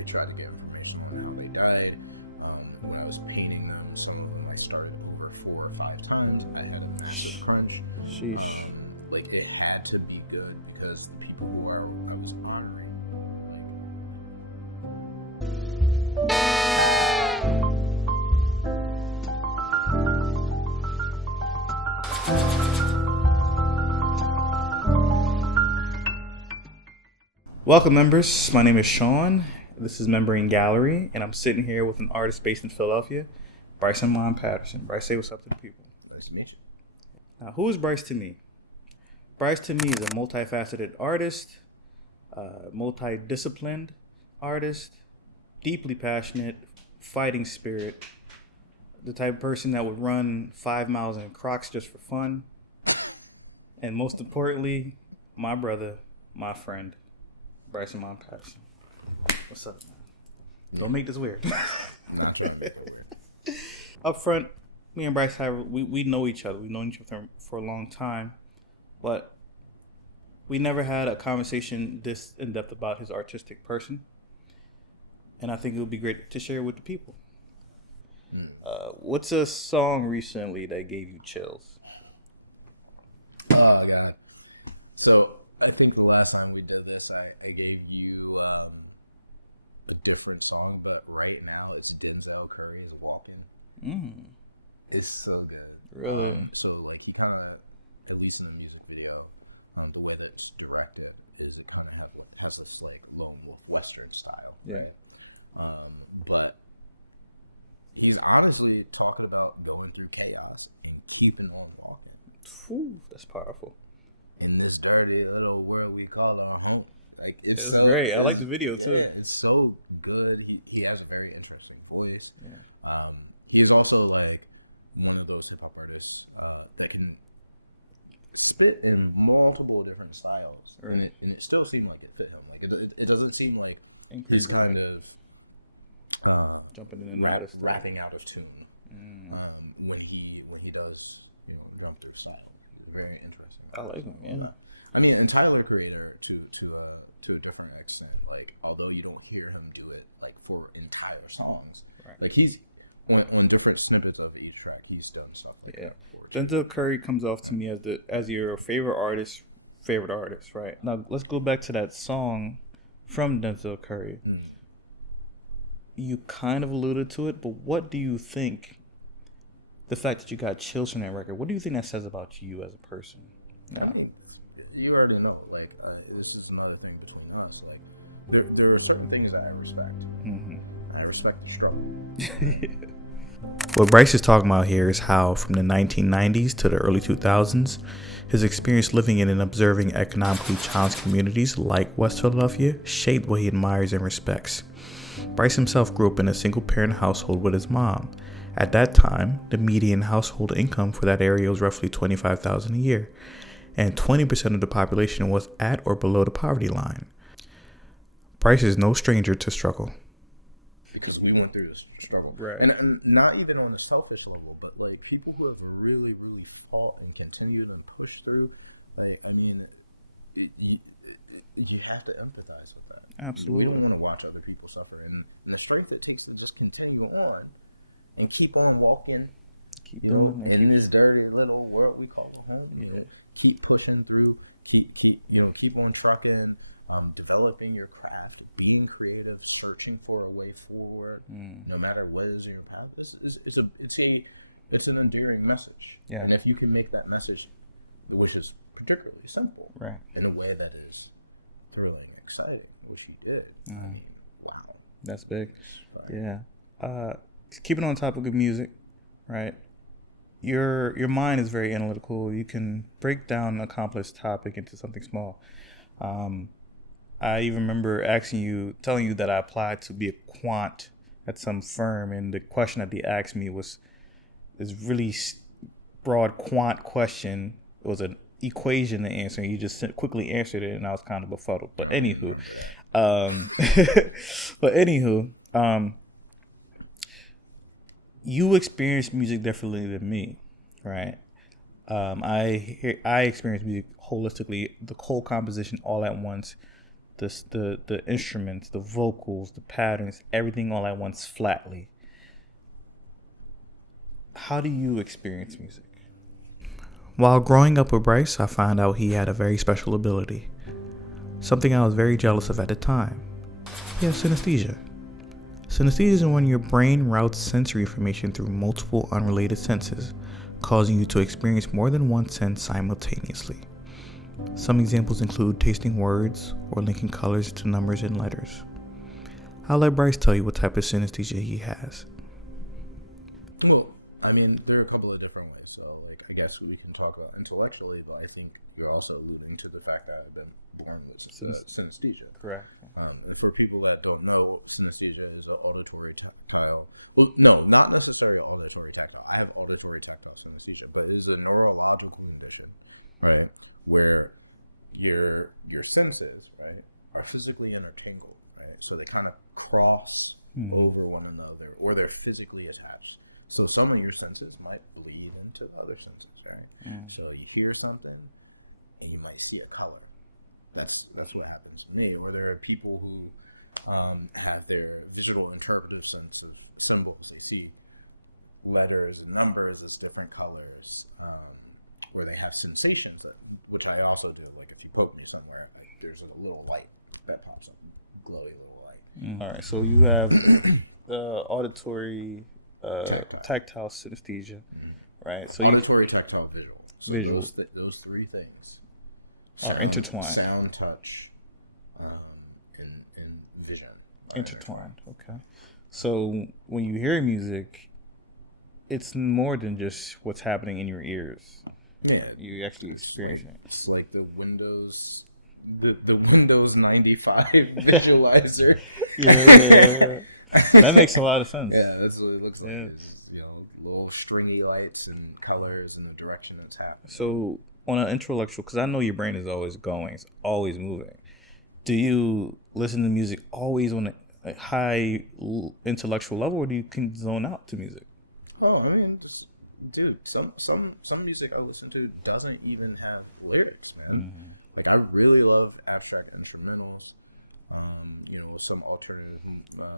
I tried to get information on how they died. When I was painting them, some of them I started over 4 or 5 times. I had a massive crunch. Like, it had to be good because the people who I was honoring, like... Welcome, members. My name is Shawn. This is Membering Gallery, and I'm sitting here with an artist based in Philadelphia, Brice A. Patterson. Brice A, what's up to the people? Nice to meet you. Now, who is Brice to me? Brice to me is a multifaceted artist, multidisciplined artist, deeply passionate, fighting spirit, the type of person that would run 5 miles in Crocs just for fun, and most importantly, my brother, my friend, Brice A. Patterson. What's up? Don't make this weird. Not trying to make it weird. Up front, me and Brice we know each other. We've known each other for a long time, but we never had a conversation this in depth about his artistic person. And I think it would be great to share with the people. What's a song recently that gave you chills? Oh God! So I think the last time we did this, I gave you a different song, but right now it's Denzel Curry's "Walking." It's so good. Really? So like he kind of, at least in the music video, the way that it's directed is it kind of has this like lone wolf western style, right? But he's honestly talking about going through chaos and keeping on walking. Ooh, that's powerful. In this dirty little world we call our home. Like it's so great. I like the video too. Yeah, it's so good. He has a very interesting voice. He is also like one of those hip hop artists that can spit in multiple different styles, right. and it still seemed like it fit him. Like it doesn't seem like he's kind of rapping out of tune when he does jump through style. He's very interesting. I like that. I mean, and Tyler Creator to a different extent. Like, although you don't hear him do it like for entire songs, right. Like he's on different snippets of each track. He's done stuff like that before too. Denzel Curry comes off to me as your favorite artist, right? Now let's go back to that song from Denzel Curry. You kind of alluded to it, but what do you think? The fact that you got chills from that record, what do you think that says about you as a person? I mean, you already know. Like, this is another thing between us. Like, there are certain things that I respect. I respect the struggle. What Brice is talking about here is how, from the 1990s to the early 2000s, his experience living in and observing economically challenged communities like West Philadelphia shaped what he admires and respects. Brice himself grew up in a single-parent household with his mom. At that time, the median household income for that area was roughly $25,000 a year, and 20% of the population was at or below the poverty line. Brice is no stranger to struggle. Because we went through this struggle. Right. And not even on a selfish level, but like people who have really, really fought and continued and pushed through, like, I mean, you have to empathize with that. Absolutely. We don't want to watch other people suffer. And the strength it takes to just continue on and keep on walking, in this dirty little world we call a home, keep pushing through, keep on trucking, developing your craft, being creative, searching for a way forward, no matter what is in your path. It's an endearing message. Yeah. And if you can make that message, which is particularly simple, right, in a way that is thrilling, exciting, which he did. I mean, wow. That's big. Yeah. Keeping on topic of music, right? Your mind is very analytical. You can break down a complex topic into something small. I even remember telling you that I applied to be a quant at some firm, and the question that they asked me was this really broad quant question. It was an equation to answer, and you just quickly answered it, and I was kind of befuddled. But anywho, you experience music differently than me, right? I experience music holistically, the whole composition all at once. the instruments, the vocals, the patterns, everything all at once flatly. How do you experience music? While growing up with Brice, I found out he had a very special ability. Something I was very jealous of at the time. He has synesthesia. Synesthesia is when your brain routes sensory information through multiple unrelated senses, causing you to experience more than one sense simultaneously. Some examples include tasting words or linking colors to numbers and letters. I'll let Brice tell you what type of synesthesia he has. Well, I mean, there are a couple of different ways. So, like, I guess we can talk about intellectually, but I think you're also alluding to the fact that I've been born with synesthesia. Correct. And for people that don't know, synesthesia is an auditory tactile. Well, no, not necessarily auditory tactile. I have auditory tactile synesthesia, but it is a neurological condition, right, where your senses, right, are physically intertangled, right? So they kind of cross over one another, or they're physically attached. So some of your senses might bleed into the other senses, right? So you hear something, and you might see a color. That's what happens to me. Or there are people who have their visual interpretive sense of symbols. They see letters and numbers as different colors, or they have sensations, which I also do. Like if you poke me somewhere, there's a little light that pops up, glowy little light. All right, so you have auditory... tactile synesthesia, right? So auditory, tactile, visual. So visual. those three things: sound, touch, and vision are intertwined. Okay. So when you hear music, it's more than just what's happening in your ears. Yeah, you actually it's like the Windows. The Windows 95 visualizer. Yeah. That makes a lot of sense. Yeah, that's what it looks like. Yeah. Is little stringy lights and colors and the direction it's happening. So on an intellectual, because I know your brain is always going, it's always moving. Do you listen to music always on a high intellectual level, or do you can zone out to music? Oh, I mean, just dude, some music I listen to doesn't even have lyrics, man. Like I really love abstract instrumentals. Some alternative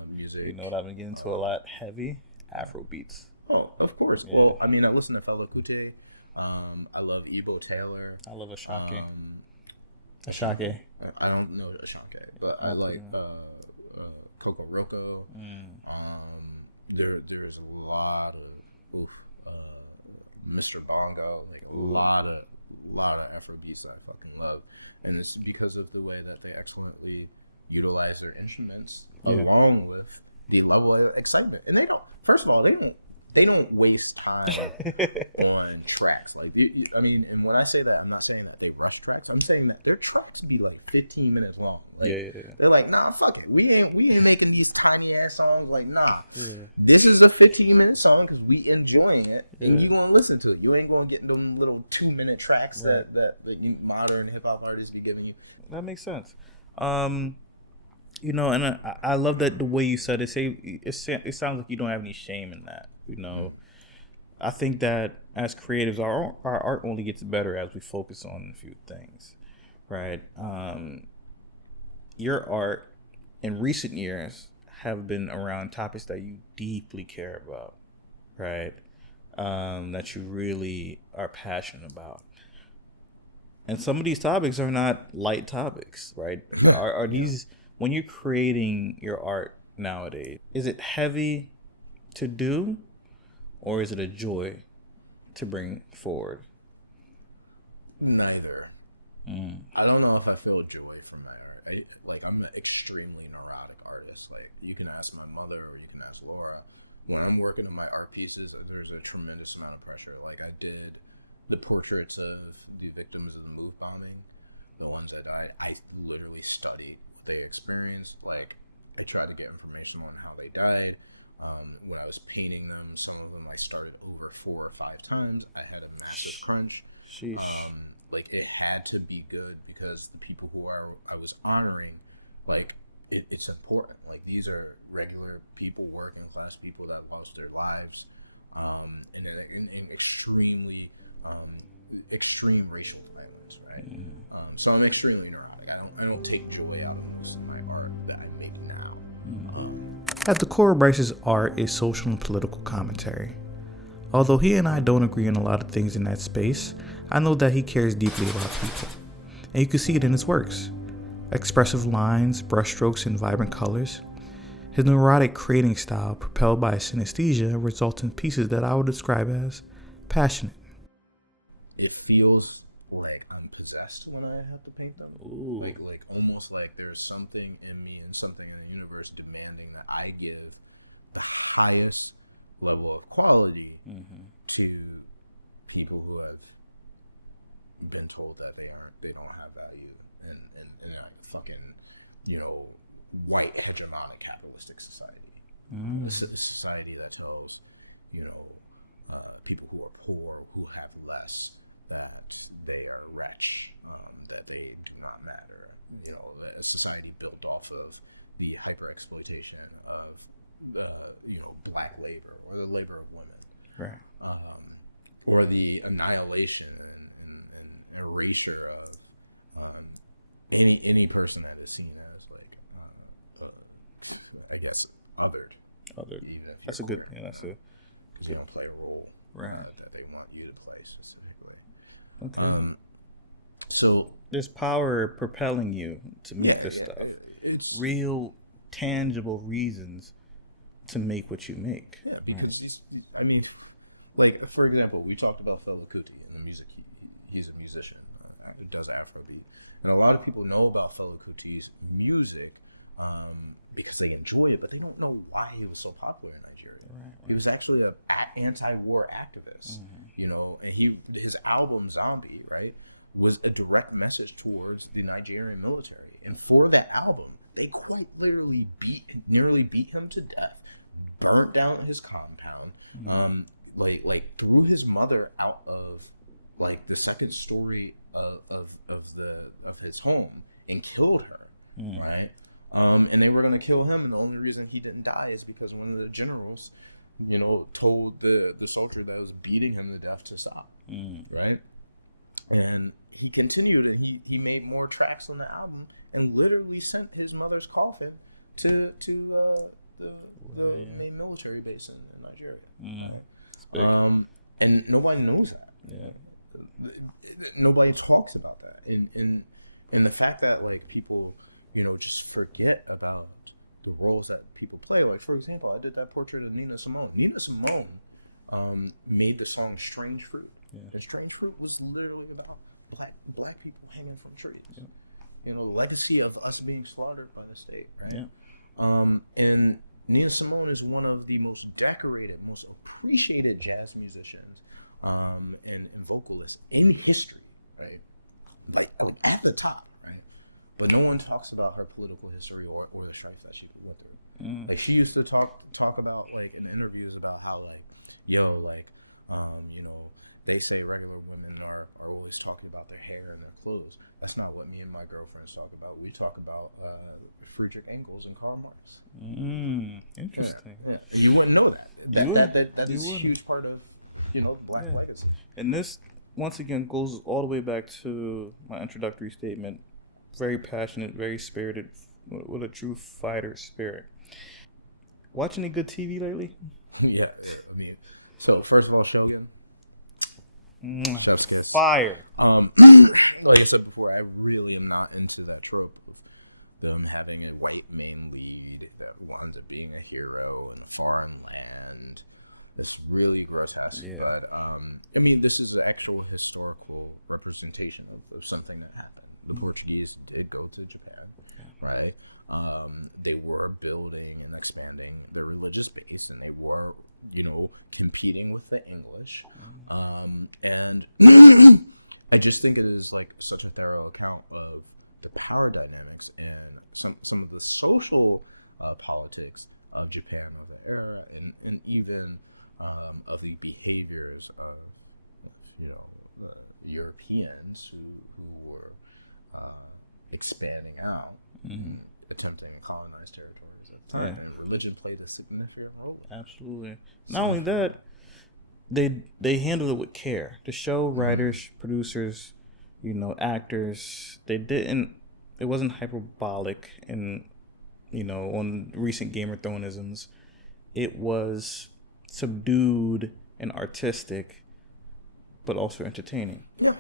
music. You know what I've been getting to a lot? Heavy Afro beats. Oh, of course. Yeah. Well, I mean, I listen to Fela Kuti. I love Ebo Taylor. I love Ashake. I don't know Ashake, but I like Coco Roco. There's a lot of Mr. Bongo, like a lot of Afro beats that I fucking love, and it's because of the way that they excellently utilize their instruments along with the level of excitement. And they don't waste time on tracks. Like, I mean, and when I say that, I'm not saying that they rush tracks. I'm saying that their tracks be like 15 minutes long. Like they're like, nah, fuck it. We ain't making these tiny ass songs. Like, nah, this is a 15-minute song because we enjoying it, and you gonna listen to it. You ain't gonna get them little 2-minute tracks that modern hip hop artists be giving you. That makes sense. And I love that the way you said it. It sounds like you don't have any shame in that. I think that as creatives, our art only gets better as we focus on a few things, right? Your art in recent years have been around topics that you deeply care about, right? That you really are passionate about. And some of these topics are not light topics, right? Are these... When you're creating your art nowadays, is it heavy to do, or is it a joy to bring forward? Neither. I don't know if I feel joy from my art. I'm an extremely neurotic artist. Like, you can ask my mother or you can ask Laura. When I'm working on my art pieces, there's a tremendous amount of pressure. Like, I did the portraits of the victims of the MOVE bombing, the ones that died. I literally studied they experienced. Like, I tried to get information on how they died. When I was painting them, some of them I started over 4 or 5 times. I had a massive crunch. Like, it had to be good because the people who I was honoring, like, it's important. Like, these are regular people, working class people that lost their lives in extremely extreme racial violence, right? So I'm extremely neurotic. I don't take joy out of most of my art that I make now. At the core of Brice's art is social and political commentary. Although he and I don't agree on a lot of things in that space, I know that he cares deeply about people. And you can see it in his works. Expressive lines, brushstrokes, and vibrant colors. His neurotic creating style, propelled by synesthesia, results in pieces that I would describe as passionate. It feels like I'm possessed when I have to paint them. Ooh. Like almost like there's something in me and something in the universe demanding that I give the highest level of quality to people who have been told that they don't have value in a fucking, white hegemonic capitalistic society. A society that tells, people who are poor, who have less, that they are wretch, that they do not matter. A society built off of the hyper exploitation of black labor or the labor of women, right. Or the annihilation and erasure of any person that is seen as like I guess othered. Even if you're queer, because you don't play a role that they want you to play specifically. Okay. So there's power propelling you to make this stuff. It's real, tangible reasons to make what you make. Yeah, because these I mean, like for example, we talked about Fela Kuti and the music. He's a musician, does Afrobeat, and a lot of people know about Fela Kuti's music because they enjoy it, but they don't know why he was so popular in Nigeria. Right. He was actually a anti-war activist, and his album Zombie, right, was a direct message towards the Nigerian military. And for that album, they quite literally nearly beat him to death, burnt down his compound, like threw his mother out of like the second story of his home and killed her, right? And they were gonna kill him, and the only reason he didn't die is because one of the generals, told the soldier that was beating him to death to stop, right? And he continued, and he made more tracks on the album, and literally sent his mother's coffin to the main military base in Nigeria, right? And nobody knows that. Nobody talks about that, and the fact that like people, just forget about the roles that people play. Like for example, I did that portrait of Nina Simone. Nina Simone made the song "Strange Fruit," and "Strange Fruit" was literally about black people hanging from trees. The legacy of us being slaughtered by the state, right? And Nina Simone is one of the most decorated, most appreciated jazz musicians and vocalists in history, right? Like at the top, right? But no one talks about her political history or the strife that she went through. Like she used to talk about like in interviews about how like, they say regular women are always talking about their hair and their clothes. That's not what me and my girlfriends talk about. We talk about Friedrich Engels and Karl Marx. Interesting. Yeah. And you wouldn't know that. That is a huge part of the Black legacy. And this once again goes all the way back to my introductory statement. Very passionate, very spirited, with a true fighter spirit. Watch any good TV lately? Yeah, I mean, so first of all, Shogun, Chef's Kiss, fire. Like I said before, I really am not into that trope of them having a white main lead that winds up being a hero in a foreign land. It's really grotesque, but I mean, this is an actual historical representation of something that happened. The Portuguese did go to Japan, right? They were building and expanding their religious base, and they were, competing with the English. And I just think it is like such a thorough account of the power dynamics and some of the social politics of Japan of the era, and even of the behaviors of Europeans who were expanding out and attempting to colonize territories at the time, and religion played a significant role in that. Absolutely. Not only that, they handled it with care. The show writers, producers, actors, it wasn't hyperbolic and on recent Game of Thronesisms. It was subdued and artistic, but also entertaining. Yeah.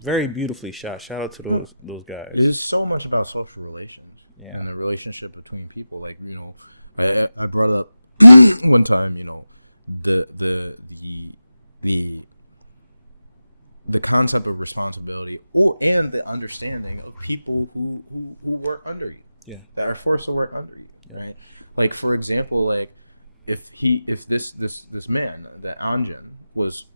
Very beautifully shot. Shout out to those guys. It is so much about social relations and the relationship between people. Like, I brought up one time, the concept of responsibility and the understanding of people who work under you. Yeah. That are forced to work under you, right? Like, for example, like if this man, that Anjan, was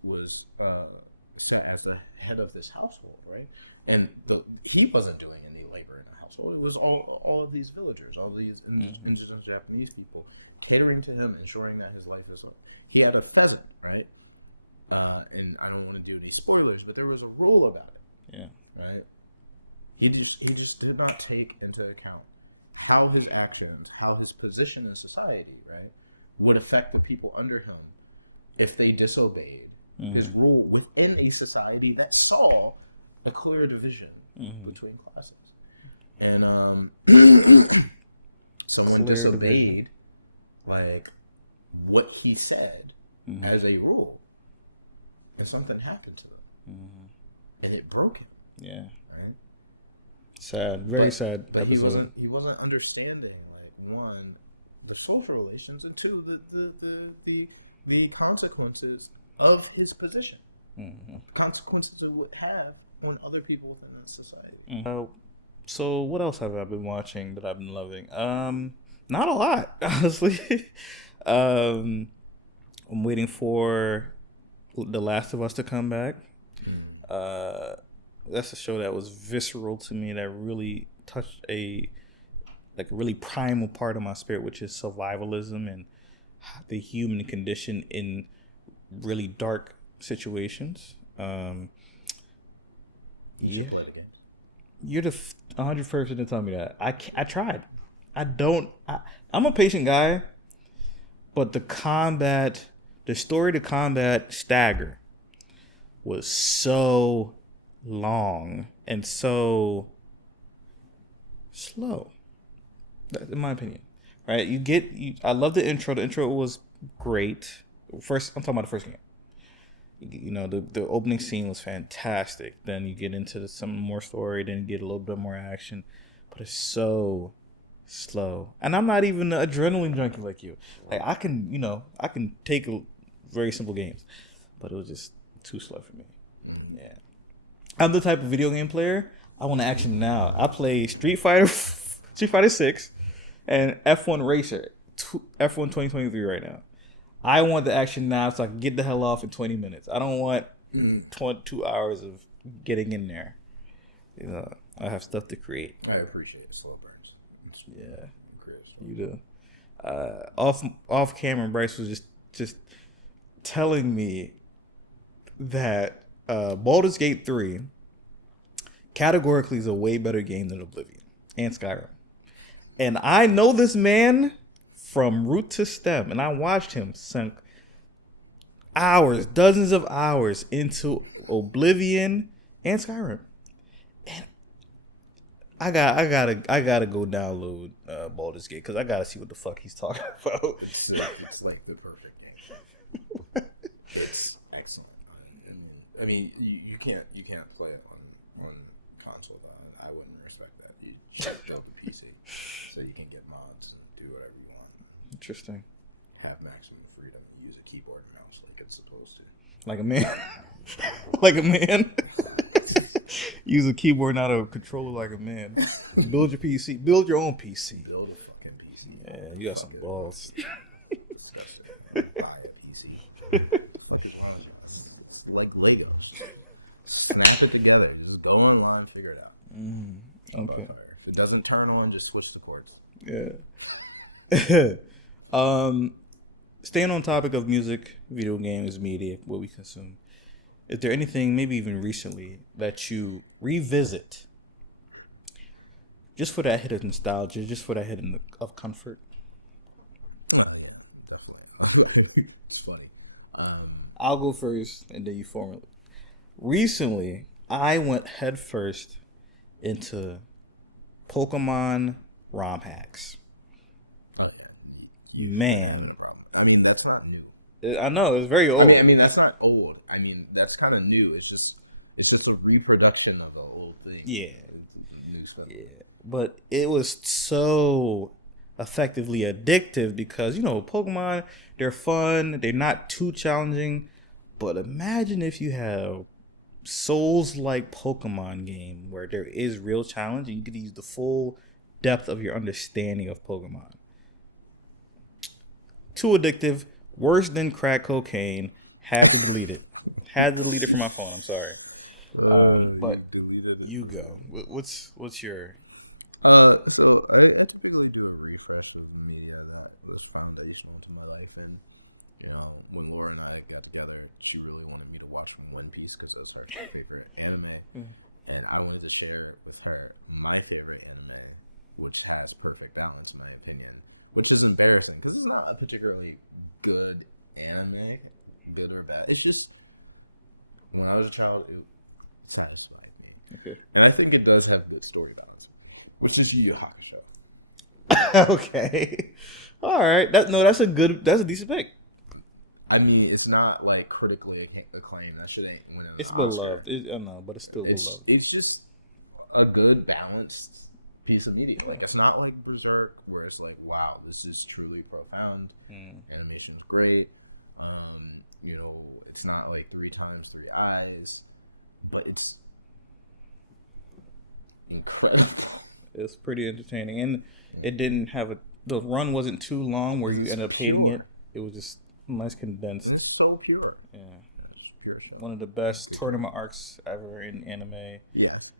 set as the head of this household, right? And he wasn't doing any labor in the household. It was all of these villagers, all these indigenous Japanese people catering to him, ensuring that his life is. He had a pheasant, right? And I don't want to do any spoilers, but there was a rule about it. Yeah. Right. He just did not take into account how his actions, how his position in society, right, would affect the people under him if they disobeyed his rule within a society that saw a clear division between classes. And someone disobeyed like what he said as a rule, and something happened to them, and it broke him. Yeah. Right. Sad, very sad. But he wasn't understanding, like, one, the social relations, and two, the consequences of his position, the consequences it would have on other people within that society. So what else have I been watching that I've been loving? Not a lot, honestly. I'm waiting for The Last of Us to come back. That's a show that was visceral to me, that really touched a really primal part of my spirit, which is survivalism and the human condition in really dark situations. You should play the games. You're the 100th person to tell me that. I tried. I'm a patient guy, but the story to combat stagger was so long and so slow, in my opinion. Right? I love the intro. The intro was great. I'm talking about the first game. The opening scene was fantastic. Then you get into some more story, then you get a little bit more action, but it's so slow. And I'm not even an adrenaline junkie like you. Like, I can take very simple games, but it was just too slow for me. Yeah. I'm the type of video game player, I want action now. I play Street Fighter 6 and F1 Racer, F1 2023 right now. I want the action now so I can get the hell off in 20 minutes. I don't want 22 hours of getting in there. I have stuff to create. I appreciate slow burns. Yeah, you do. Off camera, Brice was just telling me that Baldur's Gate 3 categorically is a way better game than Oblivion and Skyrim. And I know this man from root to stem, and I watched him sink dozens of hours into Oblivion and Skyrim. And I gotta go download Baldur's Gate because I gotta see what the fuck he's talking about. It's like the perfect game. It's excellent. I mean, you can't play it on console though. I wouldn't respect that. You should build a PC so you can get mods and do whatever you want. Interesting. Have maximum freedom. Use a keyboard and mouse like it's supposed to. Like a man. Like a man. Use a keyboard, not a controller, like a man. Build your PC. Build your own PC. Build a fucking PC. Yeah, you got some balls. Disgusting. Buy a PC. What the fuck is wrong with you? It's like Legos. Just snap it together. Just go online, figure it out. I'll buy fire. If it doesn't turn on, just switch the cords. Yeah. Staying on topic of music, video games, media, what we consume. Is there anything, maybe even recently, that you revisit just for that hit of nostalgia, just for that hit of comfort? Yeah, definitely. It's funny. I'll go first, and then you formulate. Recently, I went headfirst into Pokemon ROM hacks. Oh yeah, you've been having a problem. I mean, that's not new. I know, it's very old. I mean that's not old. I mean, that's kind of new. It's just a reproduction of an old thing. Yeah, it's a new spin. Yeah. But it was so effectively addictive because Pokemon, they're fun, they're not too challenging. But imagine if you have Souls-like Pokemon game where there is real challenge and you could use the full depth of your understanding of Pokemon. Too addictive, worse than crack cocaine. Had to delete it. Had to delete it from my phone. I'm sorry. You deleted it. You go. What's your? So I typically do a refresh of the media that was foundational to my life, and when Laura and I got together, she really wanted me to watch One Piece because that's her favorite anime, and I wanted to share with her my favorite anime, which has perfect balance in my opinion, which is embarrassing because it's not a particularly good anime, good or bad. It's just when I was a child, it satisfied me, and I think it does have good story balance, which is Yu Yu Hakusho. Okay, all right. That's a decent pick. I mean, it's not like critically acclaimed. That shit ain't winning an Oscar. I know, but it's still. It's just a good balanced piece of media. Like, it's not like Berserk where it's like, wow, this is truly profound. Animation's great. It's not like 3 times 3 eyes, but it's incredible. It's pretty entertaining, and it didn't have the run wasn't too long where you ended up pure. It was just nice condensed. And it's so pure. Yeah, it's pure show. One of the best tournament arcs ever in anime. Yes.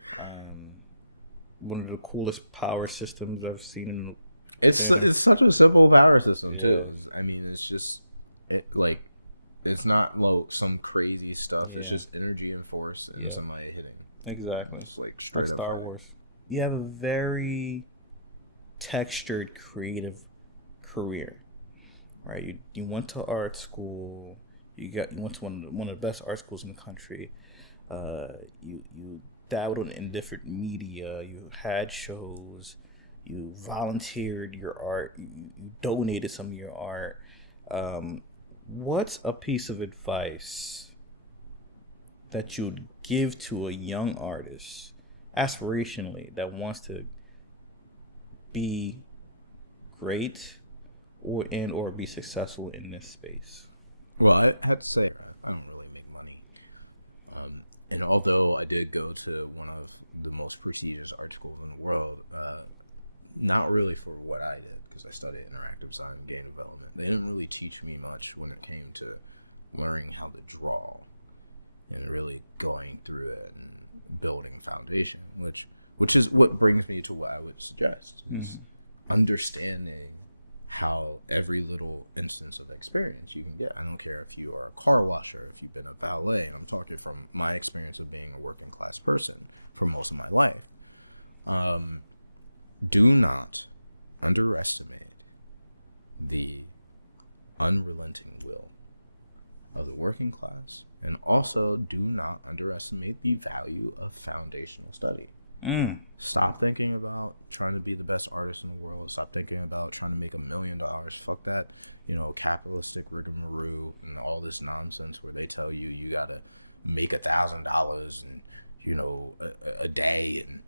One of the coolest power systems I've seen in. It's such a simple power system too. I mean, it's just it's not some crazy stuff. It's just energy and force and somebody hitting. Exactly. It's like straight up Star fighting. Wars. You have a very textured, creative career, right? You went to art school. You went to one of the best art schools in the country. You dabbled in different media. You had shows. You volunteered your art. You donated some of your art. What's a piece of advice that you'd give to a young artist, aspirationally, that wants to be great or be successful in this space? Well, I have to say, I don't really make money. And although I did go to one of the most prestigious art schools in the world, not really for what I did, because I studied interactive design and game development. They didn't really teach me much when it came to learning how to draw and really going through it and building a foundation, which is what brings me to what I would suggest, is understanding how every little instance of experience you can get. I don't care if you are a car washer, if you've been a valet, and I'm talking from my experience of being a working class person for most of my life. Do not underestimate the unrelenting will of the working class, and also do not underestimate the value of foundational study. Stop thinking about trying to be the best artist in the world. Stop thinking about trying to make $1 million. Fuck that, capitalistic rigmarole and all this nonsense where they tell you gotta make $1,000 and a day and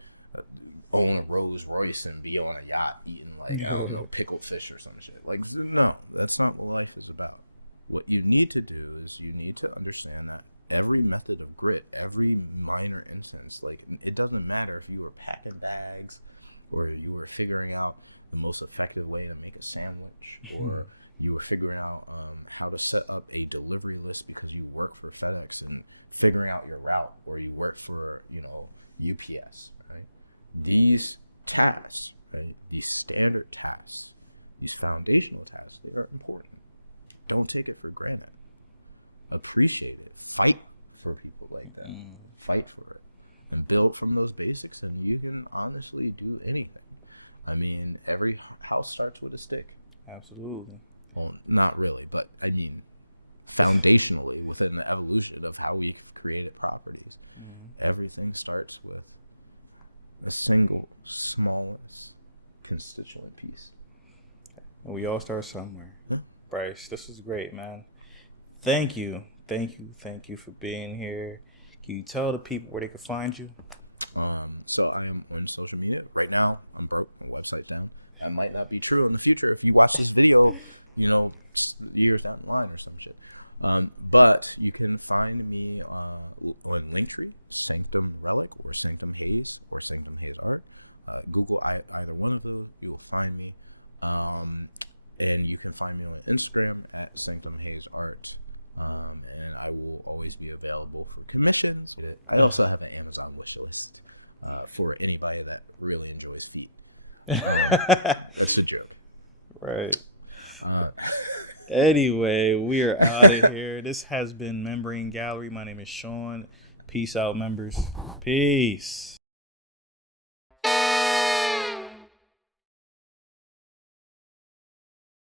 own a Rolls Royce and be on a yacht eating I don't know, pickled fish or some shit. No, that's not what life is about. What you need to do is you need to understand that every method of grit, every minor instance, it doesn't matter if you were packing bags or you were figuring out the most effective way to make a sandwich, or you were figuring out how to set up a delivery list because you work for FedEx and figuring out your route, or you work for, UPS, right? These tasks, right? These standard tasks, these foundational tasks, they are important. Don't take it for granted. Appreciate it. Fight for people like that. Fight for it. And build from those basics, and you can honestly do anything. I mean, every house starts with a stick. Absolutely. Well, not really, but I mean, foundationally within the evolution of how we've created properties. Everything starts with the single smallest constituent piece. We all start somewhere. Yeah. Brice, this is great, man. Thank you for being here. Can you tell the people where they can find you? So I am on social media right now. I'm broke. My website's down. That might not be true in the future if you watch this video, years down the line or some shit. But you can find me on Linktree, Sanctum Relic, or Sanctum Haze, or Sanctum Haze Art. Google either one of those, you will find me. And you can find me on Instagram at Sanctum Haze Art. And I will always be available for commissions. I also have an Amazon wish list for anybody that really enjoys feet. That's a joke. Right. Anyway, we are out of here. This has been Membrane Gallery. My name is Shawn. Peace out, members. Peace.